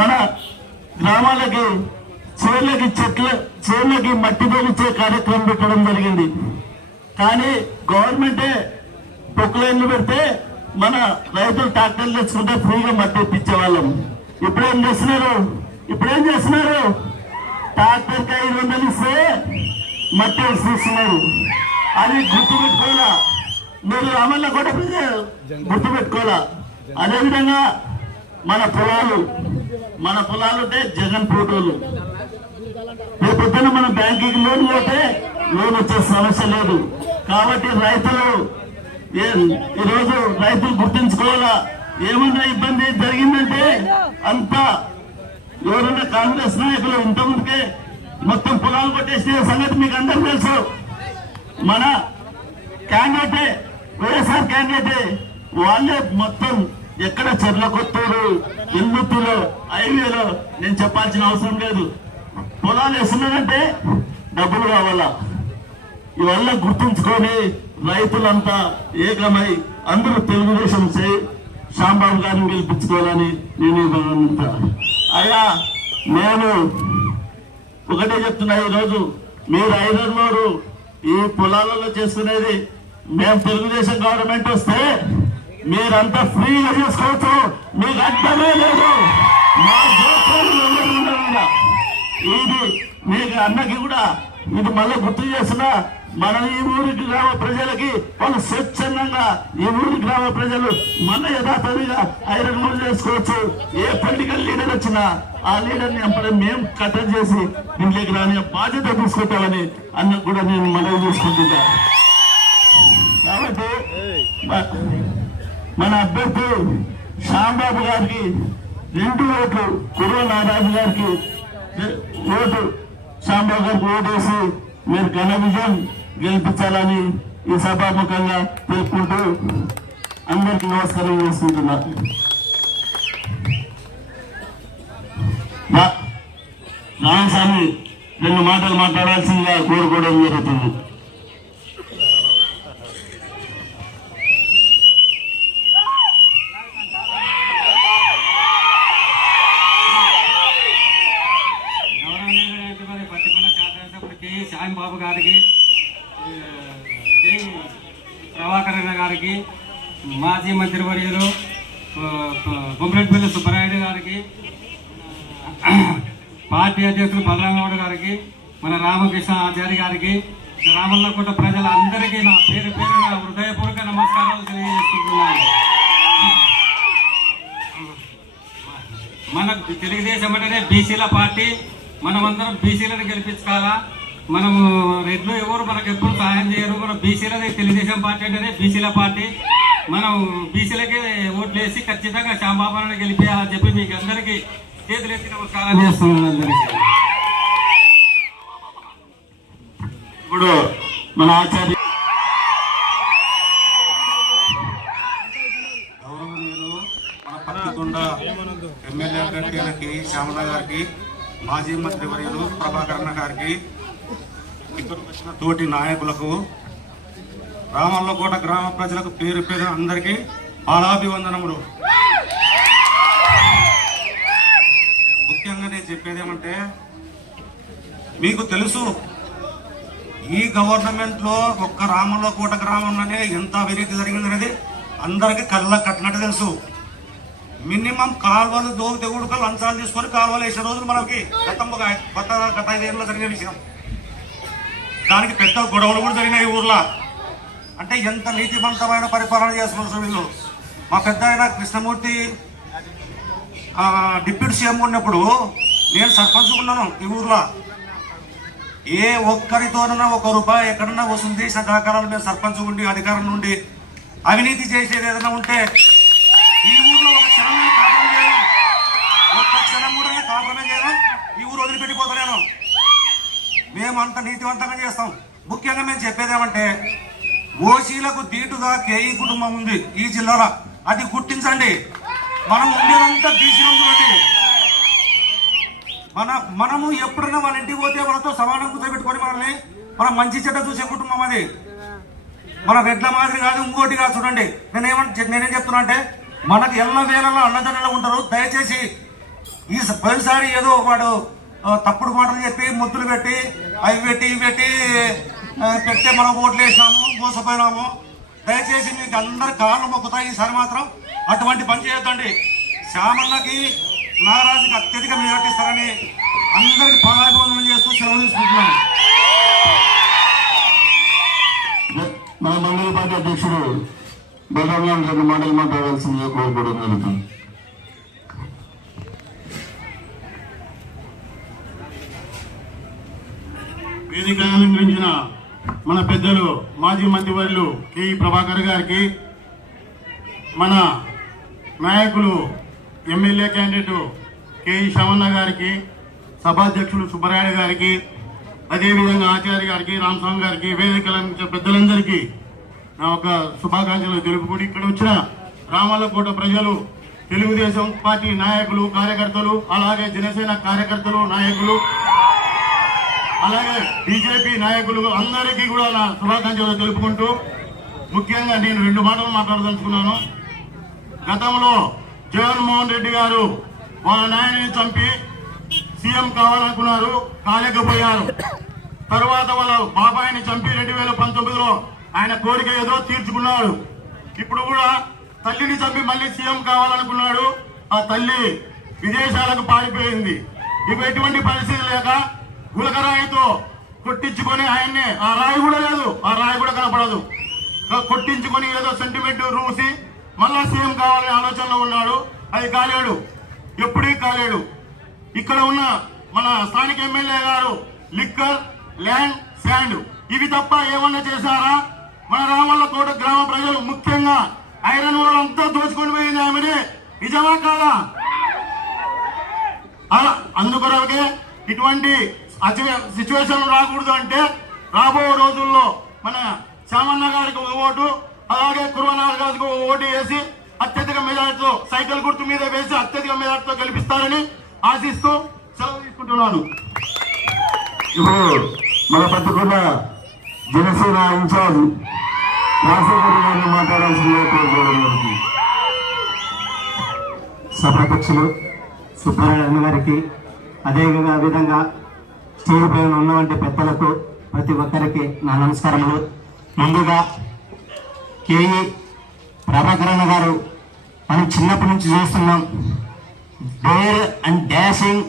మన గ్రామాలకి చేర్లకి మట్టి తోలిచ్చే కార్యక్రమం పెట్టడం జరిగింది. కానీ గవర్నమెంటే పొక్కులైన్లు పెడితే మన రైతులు ట్రాక్టర్లు తెచ్చుకుంటే ఫ్రీగా మట్టి ఎత్తిచ్చే వాళ్ళం. ఇప్పుడేం చేస్తున్నారు? ట్రాక్టర్కి 500 ఇస్తే మట్టి వేసిస్తున్నారు. అది గుర్తుపెట్టుకోవాలా. మీరు రామల్లకోట గుర్తుపెట్టుకోవాలా. అదేవిధంగా మన పొలాలు అంటే జగన్ ఫోటోలు. రేపొద్దున మన బ్యాంకింగ్ లోన్ పోతే లోన్ వచ్చే సమస్య లేదు. కాబట్టి ఈరోజు రైతులు గుర్తించుకోవాలా. ఏమన్నా ఇబ్బంది జరిగిందంటే అంతా ఎవరైనా కాంగ్రెస్ నాయకులు ఇంతకుముందుకే మొత్తం పొలాలు కొట్టేసిన సంగతి మీకు అందరూ తెలుసు. మన క్యాండిడేటే, వైఎస్ఆర్ క్యాండిడేటే, వాళ్ళే మొత్తం ఎక్కడ చెర్లకొత్తూరు, ఇల్లుత్తులో, హైవేలో నేను చెప్పాల్సిన అవసరం లేదు. పొలాలు వేస్తున్నారంటే డబ్బులు కావాలా. ఇవల్ల గుర్తుంచుకొని రైతులంతా ఏకమై అందరూ తెలుగుదేశం శ్యాంబాబు గారిని గెలిపించుకోవాలని నేను అయ్యా, నేను ఒకటే చెప్తున్నా. ఈరోజు మీరు 5 ఈ పొలాలలో చేసుకునేది, మేము తెలుగుదేశం గవర్నమెంట్ వస్తే మీరంతా ఫ్రీగా చేసుకోవచ్చు. మీకు అర్థమే లేదు. మా ఇది మీకు అన్నకి కూడా ఇది మళ్ళీ గుర్తు చేస్తున్నా. మన ఈ ఊరి గ్రామ ప్రజలకి వాళ్ళు స్వచ్ఛందంగా ఈ ఊరి గ్రామ ప్రజలు మన యథాతథిగా ఐరన్ మూడు చేసుకోవచ్చు. ఏ పొలిటికల్ లీడర్ వచ్చినా ఆ లీడర్ని అప్పుడే మేము కట్టడి చేసి దీంట్లోకి రాని బాధ్యత తీసుకుంటామని అన్న కూడా నేను మనవి చేసుకుంటున్నా. కాబట్టి మన అభ్యర్థి శ్యాంబాబు గారికి 2 ఓట్లు, కుర్ర నారాజు గారికి ఓటు, శ్యాంబాబు గారికి ఓటేసి మీరు ఘన విజయం గెలిపించాలని ఈ సభాముఖంగా తెలుపుకుంటూ అందరికీ నమస్కారం చేసుకుంటున్నా. రామస్వామి 2 మాటలు మాట్లాడాల్సిందిగా కోరుకోవడం జరుగుతుంది. గౌరవనీయులైనటువంటి పత్తికొండ శాసనసభ్యులు కె శ్యాంబాబు గారికి, కె ప్రభాకర్ గారికి, మాజీ మంత్రివర్యులు గుమ్మరెడ్డిపల్లి సుబ్బరాయుడు గారికి, పార్టీ అధ్యక్షులు బలరామగౌడ్ గారికి, మన రామకృష్ణ ఆచార్య గారికి, రామల్లకోట ప్రజలందరికీ నా పేరు పేరున హృదయపూర్వక నమస్కారాలు తెలియజేసుకుంటున్నాను. మన తెలుగుదేశం అంటేనే బీసీల పార్టీ. మనమందరం బీసీలను గెలిపించుకోవాలా. మనము రెడ్లు ఎవరు మనకు ఎప్పుడు సహాయం చేయరు. మన బీసీలది తెలుగుదేశం పార్టీ అంటేనే బీసీల పార్టీ. మనం బీసీలకి ఓట్లు వేసి ఖచ్చితంగా శ్యాంబాబుని గెలిపేయాలని చెప్పి మీకు అందరికీ చేతులెత్తి నమస్కారం చేస్తున్నాను. అందరికీ ఇప్పుడు మన ఆచార్య గౌరవనీయులు మన పత్తికొండ ఎమ్మెల్యే అభ్యర్థి శ్యామల గారికి, మాజీ మంత్రి వర్యులు ప్రభాకరణ గారికి, ఇక్కడికి వచ్చిన తోటి నాయకులకు, రామల్లకోట గ్రామ ప్రజలకు పేరు పేరు అందరికీ పాదాభివందనములు. ముఖ్యంగా నేను చెప్పేది ఏమంటే, మీకు తెలుసు ఈ గవర్నమెంట్ లో ఒక్క రామల్లకోట గ్రామంలోనే ఎంత అవినీతి జరిగిందనేది అందరికీ కళ్ళ కట్టినట్టు తెలుసు. మినిమం కాలువలు దోగితే కూడా లంచాలు తీసుకొని కాలువలు వేసే రోజులు మనకి గత 5 ఏళ్ళలో జరిగిన విషయం. దానికి పెద్ద గొడవలు కూడా జరిగినాయి ఊర్లో. అంటే ఎంత నీతివంతమైన పరిపాలన చేస్తున్నారు వీళ్ళు. మా పెద్ద ఆయన కృష్ణమూర్తి డిప్యూటీ సీఎం ఉన్నప్పుడు నేను సర్పంచ్ ఉన్నాను ఈ ఊర్లో. ఏ ఒక్కరితోనన్నా ₹1 ఎక్కడన్నా వసూలు చేసిన దాఖలాలు మేము సర్పంచ్ ఉండి అధికారం నుండి అవినీతి చేసేది ఏదైనా ఉంటే ఈ ఊర్లో ఒక క్షణం కాపురం చేయను, ఒక్క క్షణం కూడా కాపురమే చేయను, ఈ ఊరు వదిలిపెట్టిపోతలేను. మేము అంత నీతివంతంగా చేస్తాం. ముఖ్యంగా మేము చెప్పేది ఏమంటే, ఓసీలకు దీటుగా కేఈ కుటుంబం ఉంది ఈ జిల్లాలో, అది గుర్తించండి. మనం ఉండేదంతా బీసీలండి. మనము ఎప్పుడైనా వాళ్ళ ఇంటికి పోతే వాళ్ళతో సమానం కూర్చోబెట్టుకొని మనల్ని మనం మంచి చెడ్డ చూసే కుటుంబం అది. మన రెడ్ల మాదిరి కాదు, ఇంకోటి కాదు. చూడండి, నేనేం చెప్తున్నా అంటే, మనకు ఎల్ల వేళల్లో అన్నదండలు ఉంటారు. దయచేసి ఈ పోయినసారి ఏదో వాడు తప్పుడు మాటలు చెప్పి ముద్దులు పెట్టి అవి పెట్టి ఇవి పెట్టి పెడితే మనం ఓట్లు వేసినాము, మోసపోయినాము. దయచేసి మీకు అందరు కాళ్ళు మొక్కుతాయి. ఈసారి మాత్రం అటువంటి పని చేయొద్దండి. శ్యామన్నకి నాగరాజుకి అత్యధిక మెజార్టీ ఇస్తారని అందరికి పాదాభివందనం చేస్తూ సెలవు తీసుకుంటున్నాను. మన మండల పార్టీ అధ్యక్షుడు బలరాం 2 మాటలు మాట్లాడాల్సిందిగా కోరుకోవడం జరుగుతుంది. వేదిక అలంకరించిన మన పెద్దలు మాజీ మంత్రివర్యులు కె ప్రభాకర్ గారికి, మన నాయకులు ఎమ్మెల్యే క్యాండిడేట్ కె శ్యామన్న గారికి, సభాధ్యక్షులు సుబ్బరాయుడు గారికి, అదేవిధంగా ఆచార్య గారికి, రామస్వామి గారికి, వేదిక అలంకరించిన పెద్దలందరికీ నా ఒక శుభాకాంక్షలు తెలుపుకుంటూ, ఇక్కడ వచ్చిన రామల్లకోట ప్రజలు, తెలుగుదేశం పార్టీ నాయకులు, కార్యకర్తలు, అలాగే జనసేన కార్యకర్తలు, నాయకులు, అలాగే బీజేపీ నాయకులు అందరికీ కూడా నా శుభాకాంక్షలు తెలుపుకుంటూ, ముఖ్యంగా నేను 2 మాటలు మాట్లాడదలుచుకున్నాను. గతంలో జగన్మోహన్ రెడ్డి గారు వాళ్ళ నాయనని చంపి సీఎం కావాలనుకున్నారు, కాలేకపోయారు. తర్వాత వాళ్ళ బాబాయిని చంపి 2019లో ఆయన కోరిక ఏదో తీర్చుకున్నాడు. ఇప్పుడు కూడా తల్లిని చంపి మళ్ళీ సీఎం కావాలనుకున్నాడు. ఆ తల్లి విదేశాలకు పారిపోయింది. ఇక ఎటువంటి పరిస్థితి లేక గులకరాయితో కొట్టించుకొని ఆయన్ని, ఆ రాయి కూడా లేదు, ఆ రాయి కూడా కనపడదు, కొట్టించుకొని ఏదో సెంటిమెంట్ రూసి మళ్ళా సీఎం కావాలనే ఆలోచనలో ఉన్నాడు. అది కాలేడు, ఎప్పుడూ కాలేడు. ఇక్కడ ఉన్న మన స్థానిక ఎమ్మెల్యే గారు లిక్కర్, ల్యాండ్, శాండ్ ఇవి తప్ప ఏమన్నా చేశారా? మన రామల్లకోట గ్రామ ప్రజలు, ముఖ్యంగా ఐరన్ ఓర్ అంతా దోచుకొని పోయింది ఆమెని. నిజమా కాదా? అందుకొరకే ఇటువంటి సిచ్యువేషన్ రాకూడదు అంటే రాబో రోజుల్లో మన శ్యామన్న గారికి ఒక ఓటు, అలాగే కుర్వనాథ్ గారికి ఒక ఓటు వేసి అత్యధిక మెజార్టీతో, సైకిల్ గుర్తు మీద వేసి అత్యధిక మెజార్టీతో గెలిపిస్తారని ఆశిస్తూ సెలవు తీసుకుంటున్నాను. ఇప్పుడు మన పట్టుకున్న జనసేన ఇన్ఛార్జ్ రాజశేఖర్ గారిని మాట్లాడాల్సిందిగా కోరుకోవడం జరుగుతుంది. సభాధ్యక్షులు సుబ్బారాయుడు గారికి విధంగా స్టేజ్ పైన ఉన్నటువంటి పెద్దలకు ప్రతి ఒక్కరికి నా నమస్కారములు. ముందుగా కేఈ ప్రభాకరన్న గారు మనం చిన్నప్పటి నుంచి చూస్తున్నాం. Dare and dashing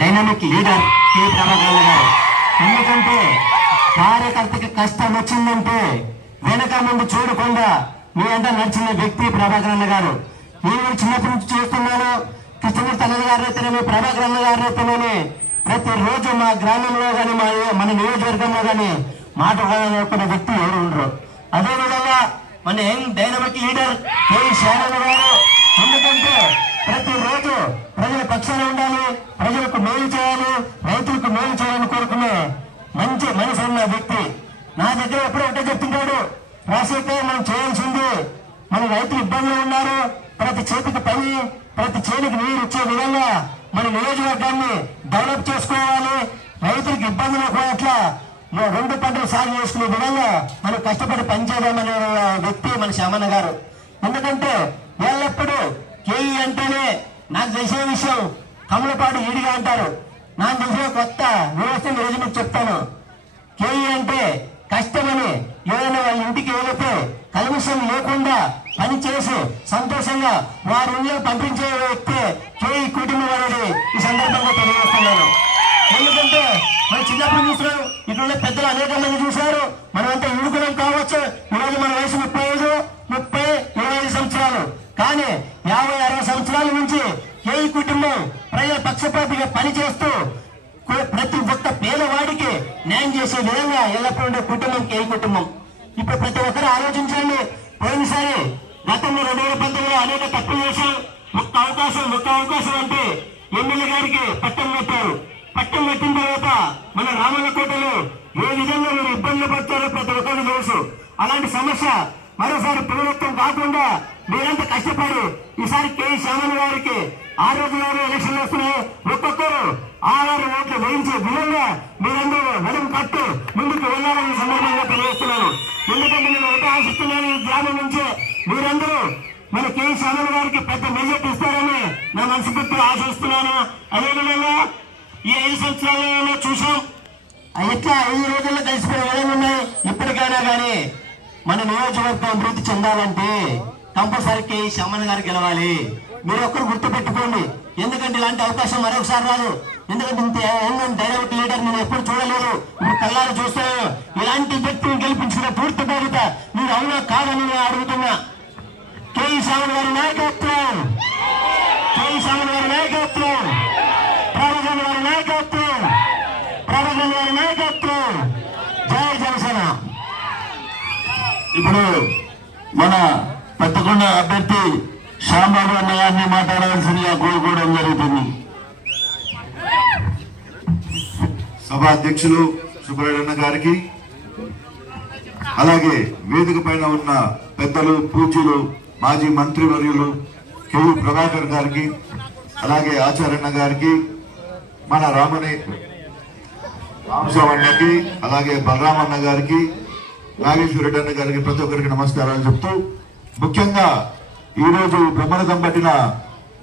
dynamic leader K ప్రభాకరన్న గారు. ఎందుకంటే కార్యకర్తకి కష్టం వచ్చిందంటే వెనక ముందు చూడకుండా మీ అంతా నడిచిన వ్యక్తి ప్రభాకరన్న గారు. నేను చిన్నప్పటి నుంచి చూస్తున్నాను. కృష్ణమూర్తి అన్న గారు అయితేనేమి, ప్రభాకరన్న గారు అయితేనేమి ప్రతిరోజు మా గ్రామంలో కానీ మన నియోజకవర్గంలో కానీ మాట్లాడుకున్న వ్యక్తి ఎవరు ఉండరు. అదేవిధంగా మన యంగ్ డైనమిక్ లీడర్ కే శారద గారు. ఎందుకంటే ప్రతిరోజు ప్రజల పక్షాన ఉండాలి, ప్రజలకు మేలు చేయాలి, రైతులకు మేలు చేయాలని కోరుకునే మంచి మనసు ఉన్న వ్యక్తి. నా దగ్గర ఎప్పుడో ఒకటే చెప్తుంటాడు, రాజశేఖర్ మనం చేయాల్సింది, మన రైతులు ఇబ్బందులు ఉన్నారు, ప్రతి చేతికి పని, ప్రతి చేతికి నీరు ఇచ్చే విధంగా మన నియోజకవర్గాన్ని డెవలప్ చేసుకోవాలి, రైతులకు ఇబ్బందులు అట్లా 2 పంటలు సాగు చేసుకునే విధంగా మనం కష్టపడి పనిచేద్దామనే వ్యక్తి మన శ్యామన్న గారు. ఎందుకంటే ఎల్లప్పుడూ కేఈ అంటేనే నాకు తెలిసిన విషయం కమలపాడు ఈడిగా అంటారు. నాకు తెలిసిన కొత్త వ్యవస్థను రోజు మీకు చెప్తాను. కేఈ అంటే కష్టమని ఏదైనా వాళ్ళ ఇంటికి వెళితే కల్మిషం లేకుండా పని చేసి సంతోషంగా వారి ఇంట్లో పంపించే వ్యక్తి కేఈ కుటుంబం అనేది ఈ సందర్భంగా తెలియజేస్తున్నాను. ఎందుకంటే మనం చిన్నప్పుడు చూస్తున్నాం, ఇక్కడ పెద్దలు అనేక మంది చూశారు. మనమంతా యువకులం కావచ్చు. ఈరోజు మన వయసు 35, 30, 25 సంవత్సరాలు. కానీ 50, 60 సంవత్సరాల నుంచి కేఈ కుటుంబం ప్రజల పక్షపాతిగా పనిచేస్తూ ప్రతి ఒక్క పేదవాడికి న్యాయం చేసే విధంగా ఎల్లప్పుడూ ఉండే కుటుంబం కేఈ కుటుంబం. ఇప్పుడు ప్రతి ఒక్కరు ఆలోచించండి. పోయినసారి గతంలో 2019లో అనేక తప్పులు చేశాం. ఒక్క అవకాశం అంటే ఎమ్మెల్యే గారికి పట్టం పెట్టారు. పట్టం పెట్టిన తర్వాత మన రామన్నకోటలో ఏ విధంగా మీరు ఇబ్బందులు పడతారో ప్రతి ఒక్కరు తెలుసు. అలాంటి సమస్య మరోసారి పునరుత్వం కాకుండా మీరంతా కష్టపడి ఈసారి కే శ్యామన్న గారికి 6 రోజుల్లో ఎలక్షన్లు వస్తున్నాయి. ఒక్కొక్కరు 6 ఓట్లు వేయించే విధంగా మీరందరూ నడుము కట్టు ముందుకు వెళ్ళాలని సందర్భంగా తెలియజేస్తున్నాను. ఎందుకంటే నేను ఒకటి ఆశిస్తున్నాను, ఈ గ్రామం నుంచి మీరందరూ మన కే శ్యామన్న గారికి పెద్ద మెజార్టీ ఇస్తారని నా మనస్ఫూర్తిగా ఆశిస్తున్నాను. అదేవిధంగా ఈ 5 సంవత్సరాలలో చూసాం ఎట్లా 5 రోజుల్లో కలిసిపోయిన విధంగా ఉన్నాయి. ఇప్పటికైనా కానీ మన నియోజకవర్గం అభివృద్ధి చెందాలంటే కంపల్సరీ కే శ్యామన్న గారు గెలవాలి. మీరు ఒక్కరు గుర్తు పెట్టుకోండి. ఎందుకంటే ఇలాంటి అవకాశం మరొకసారి రాదు. ఎందుకంటే ఇంత డైనమిక్ లీడర్ నేను ఎప్పుడు చూడలేదు, ఇప్పుడు కళ్ళారు చూస్తున్నాను. ఇలాంటి వ్యక్తిని గెలిపించుకున్న పూర్తి బాధ్యత మీరు అవునా కాదని నేను అడుగుతున్నా. కే శ్యామన్న గారి నాయకత్వం, కే శ్యామన్న గారి నాయకత్వం, ప్రభాకరన్న గారి నాయకత్వం, ప్రభాకరన్న గారి నాయకత్వం. జై జనసేన. ఇప్పుడు మన పట్టుకున్న అభ్యర్థి శ్యాంబాబు అన్న గారిని మాట్లాడాల్సిందిగా కోరుకోవడం జరుగుతుంది. సభా అధ్యక్షులు సుబ్బారాయుడు గారికి, అలాగే వేదిక పైన ఉన్న పెద్దలు, పూజ్యులు, మాజీ మంత్రివర్యులు కేవీ ప్రభాకర్ గారికి, అలాగే ఆచార్యన్న గారికి, మన రామసావన్నకి, అలాగే బలరామన్న గారికి, నాగేశ్వరరెడ్డి అన్న గారికి ప్రతి ఒక్కరికి నమస్కారాలు చెప్తూ, ముఖ్యంగా ఈరోజు బ్రహ్మరథం పట్టిన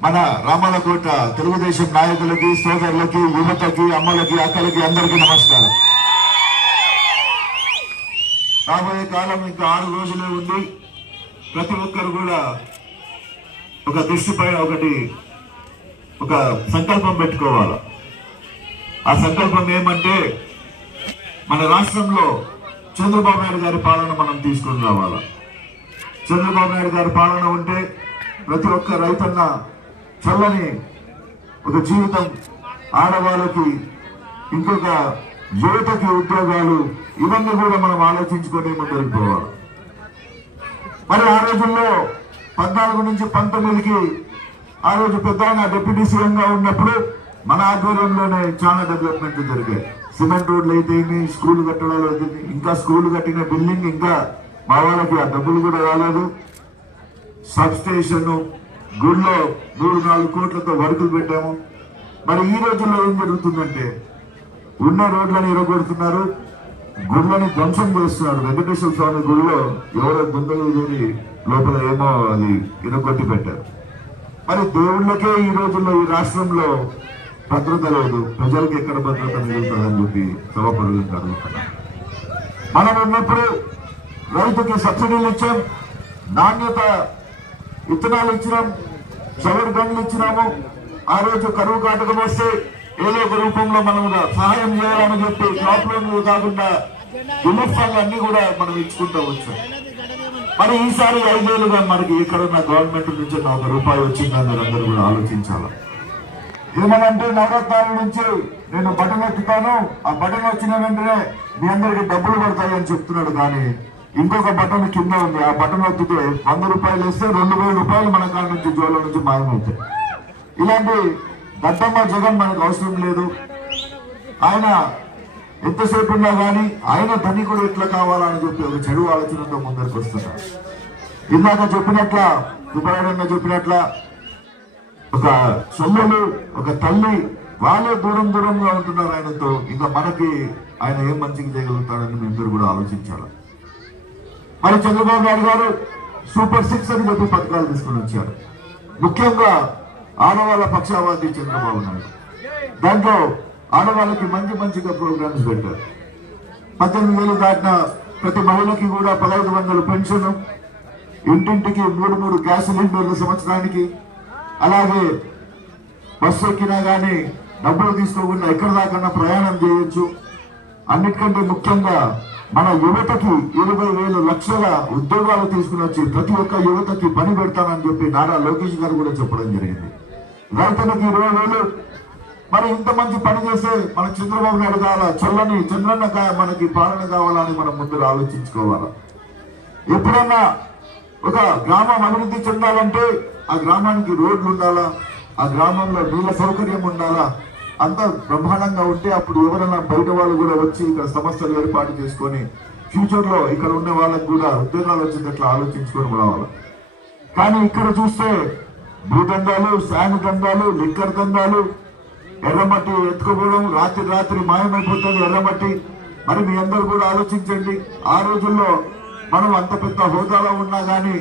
మన రామలకోట తెలుగుదేశం నాయకులకి, సోదరులకి, యువతకి, అమ్మలకి, అక్కలకి అందరికీ నమస్కారం. రాబోయే కాలం ఇంకా 6 రోజులే ఉంది. ప్రతి ఒక్కరు కూడా ఒక దృష్టి పైన ఒక సంకల్పం పెట్టుకోవాలి. ఆ సంకల్పం ఏమంటే మన రాష్ట్రంలో చంద్రబాబు నాయుడు గారి పాలన మనం తీసుకుని రావాలి. చంద్రబాబు నాయుడు గారి పాలన ఉంటే ప్రతి ఒక్క రైతన్న చల్లని ఒక జీవితం, ఆడవాళ్ళకి, ఇంకొక యువతకి ఉద్యోగాలు, ఇవన్నీ కూడా మనం ఆలోచించుకొని ముందరికి పోవాలి. మరి ఆ రోజుల్లో 14 నుంచి 19కి ఆ రోజు పెద్ద డిప్యూటీ సీఎంగా ఉన్నప్పుడు మన ఆధ్వర్యంలోనే చాలా డెవలప్మెంట్ జరిగాయి. సిమెంట్ రోడ్లు అయితే స్కూల్ కట్టడాలు అయితే, ఇంకా స్కూల్ కట్టిన బిల్డింగ్ ఇంకా మా వాళ్ళకి ఆ డబ్బులు కూడా రాలేదు. సబ్ స్టేషన్, గుడిలో 3-4 కోట్లతో వర్కులు పెట్టాము. మరి ఈ రోజుల్లో ఏం జరుగుతుందంటే ఉన్న రోడ్లను ఇరగొడుతున్నారు, గుళ్ళని ధ్వంసం చేస్తున్నారు. వెంకటేశ్వర స్వామి గుడిలో ఎవరో గుండెలు దూరి లోపల ఏమో అది ఇరగొట్టి పెట్టారు. మరి దేవుళ్ళకే ఈ రోజుల్లో ఈ రాష్ట్రంలో భద్రత లేదు, ప్రజలకు ఎక్కడ భద్రత మిగులుతుందని చెప్పి సభాపరులకు అడుగుతున్నారు. మనం ఉన్నప్పుడు రైతుకి సబ్సిడీలు ఇచ్చాం, నాణ్యత విత్తనాలు ఇచ్చినాం, చవర్ గన్లు ఇచ్చినాము. ఆ రోజు కరువు కాటకం వస్తే ఏదో ఒక రూపంలో మనం సహాయం చేయాలని చెప్పి క్రాప్ లోన్లు కాకుండా రిలీఫ్ ఫండ్ అన్ని కూడా మనం ఇచ్చుకుంటూ వచ్చాం. మరి ఈసారి 5 ఏళ్ళుగా మనకి ఎక్కడున్న గవర్నమెంట్ నుంచి ఒక రూపాయి వచ్చిందని అందరూ కూడా ఆలోచించాలి. ఏమనంటే నవరత్నాల నుంచి నేను బటన్ ఎత్తుతాను, ఆ బటన్ వచ్చిన వెంటనే మీ అందరికి డబ్బులు పడతాయని చెప్తున్నాడు. కానీ ఇంకొక బటన్ కింద ఉంది, ఆ బటన్ ఎత్తితే 100 రూపాయలు వేస్తే 2000 రూపాయలు మన కాడ నుంచి జోల నుంచి మాయమవుతాయి. ఇలాంటి దత్తమ్మ జగన్ మనకు అవసరం లేదు. ఆయన ఎంతసేపు ఉన్నా కానీ ఆయన ధనికుడు ఎట్లా కావాలని చెప్పి ఒక చెడు ఆలోచనతో ముందరికి వస్తున్నారు. ఇందాక చెప్పినట్ల సుబ్బారాయణ చెప్పినట్ల ఒక సొమ్ములు ఒక తల్లి వాళ్ళే దూరంగా ఉంటున్నారు ఆయనతో. ఇంకా మనకి ఆయన ఏం మంచిగా చేయగలుగుతాడని మేమందరూ కూడా ఆలోచించాలి. మరి చంద్రబాబు నాయుడు గారు సూపర్ 6 అని చెప్పి పథకాలు తీసుకుని వచ్చారు. ముఖ్యంగా ఆడవాళ్ళ పక్షవాది చంద్రబాబు నాయుడు. దాంట్లో ఆడవాళ్ళకి మంచిగా ప్రోగ్రామ్స్ పెట్టారు. 18,000 దాటిన ప్రతి మహిళకి కూడా 1,500 పెన్షన్, ఇంటింటికి 3 గ్యాస్ సిలిండర్లు సంవత్సరానికి. అలాగే బస్సు ఎక్కినా కానీ డబ్బులు తీసుకోకుండా ఎక్కడ దాకా ప్రయాణం చేయొచ్చు. అన్నిటికంటే ముఖ్యంగా మన యువతకి 20,000 లక్షల ఉద్యోగాలు తీసుకుని వచ్చి ప్రతి ఒక్క యువతకి పని పెడతానని చెప్పి నారా లోకేష్ గారు కూడా చెప్పడం జరిగింది. రైతులకి 20,000. మరి ఇంత మంచి పని చేసే మన చంద్రబాబు నాయుడు కావాలా, చల్లని చంద్రన్న మనకి పాలన కావాలని మనం ముందు ఆలోచించుకోవాలా. ఎప్పుడన్నా ఒక గ్రామం అభివృద్ధి చెందాలంటే ఆ గ్రామానికి రోడ్లు ఉండాలా, ఆ గ్రామంలో నీళ్ళ సౌకర్యం ఉండాలా. అంత బ్రహ్మాండంగా ఉంటే అప్పుడు ఎవరైనా బయట వాళ్ళు కూడా వచ్చి ఇక్కడ సంస్థలు ఏర్పాటు చేసుకొని ఫ్యూచర్ లో ఇక్కడ ఉన్న వాళ్ళకి కూడా ఉద్యోగాలు వచ్చేటట్లు ఆలోచించుకొని రావాలి. కానీ ఇక్కడ చూస్తే భూదందాలు, శాండ్ దందాలు, లిక్కర్ దందాలు, ఎర్రమట్టి ఎత్తుకోవడం, రాత్రి మాయమైపోతుంది ఎర్రమట్టి. మరి మీ అందరూ కూడా ఆలోచించండి. ఆ రోజుల్లో మనం అంత పెద్ద హోదాలో ఉన్నా కానీ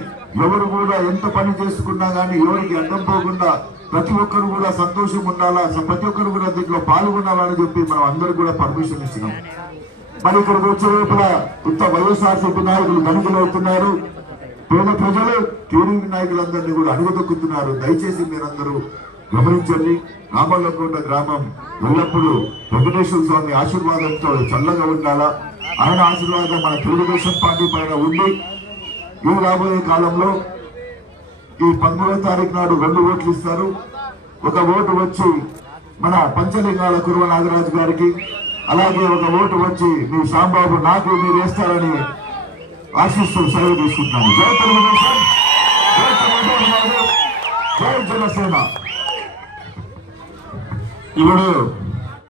ఎవరు కూడా ఎంత పని చేసుకున్నా కానీ ఎవరికి అడ్డం పోకుండా ప్రతి ఒక్కరు కూడా సంతోషం ఉండాలా, ప్రతి ఒక్కరు కూడా దీంట్లో పాల్గొనాలని చెప్పి మనం అందరూ కూడా పర్మిషన్ ఇచ్చినాం. మరి ఇక్కడికి వచ్చే లోపల ఇంత వైఎస్ఆర్సీపీ నాయకులు ధనికులు అవుతున్నారు, పేద ప్రజలు టీడీపీ నాయకులందరినీ కూడా అడుగుదొక్కుతున్నారు. దయచేసి మీరందరూ గమనించండి. రామల్లకోట గ్రామం ఎల్లప్పుడూ వెంకటేశ్వర స్వామి ఆశీర్వాదంతో చల్లగా ఉండాలా. ఆయన ఆశీర్వాదం మన తెలుగుదేశం పార్టీ పైన ఉండి ఈ రాబోయే కాలంలో ఈ 13వ తారీఖు నాడు 2 ఓట్లు ఇస్తారు. ఒక ఓటు వచ్చి మన పంచలింగాల కురువ నాగరాజు గారికి, అలాగే ఒక ఓటు వచ్చి మీ శ్యాంబాబు నాకు మీరు వేస్తారని ఆశిస్తూ సెలవు తీసుకుంటున్నాను. జై తెలుగుదేశం, జై చంద్రబాబు నాయుడు, జై జనసేన. ఇప్పుడు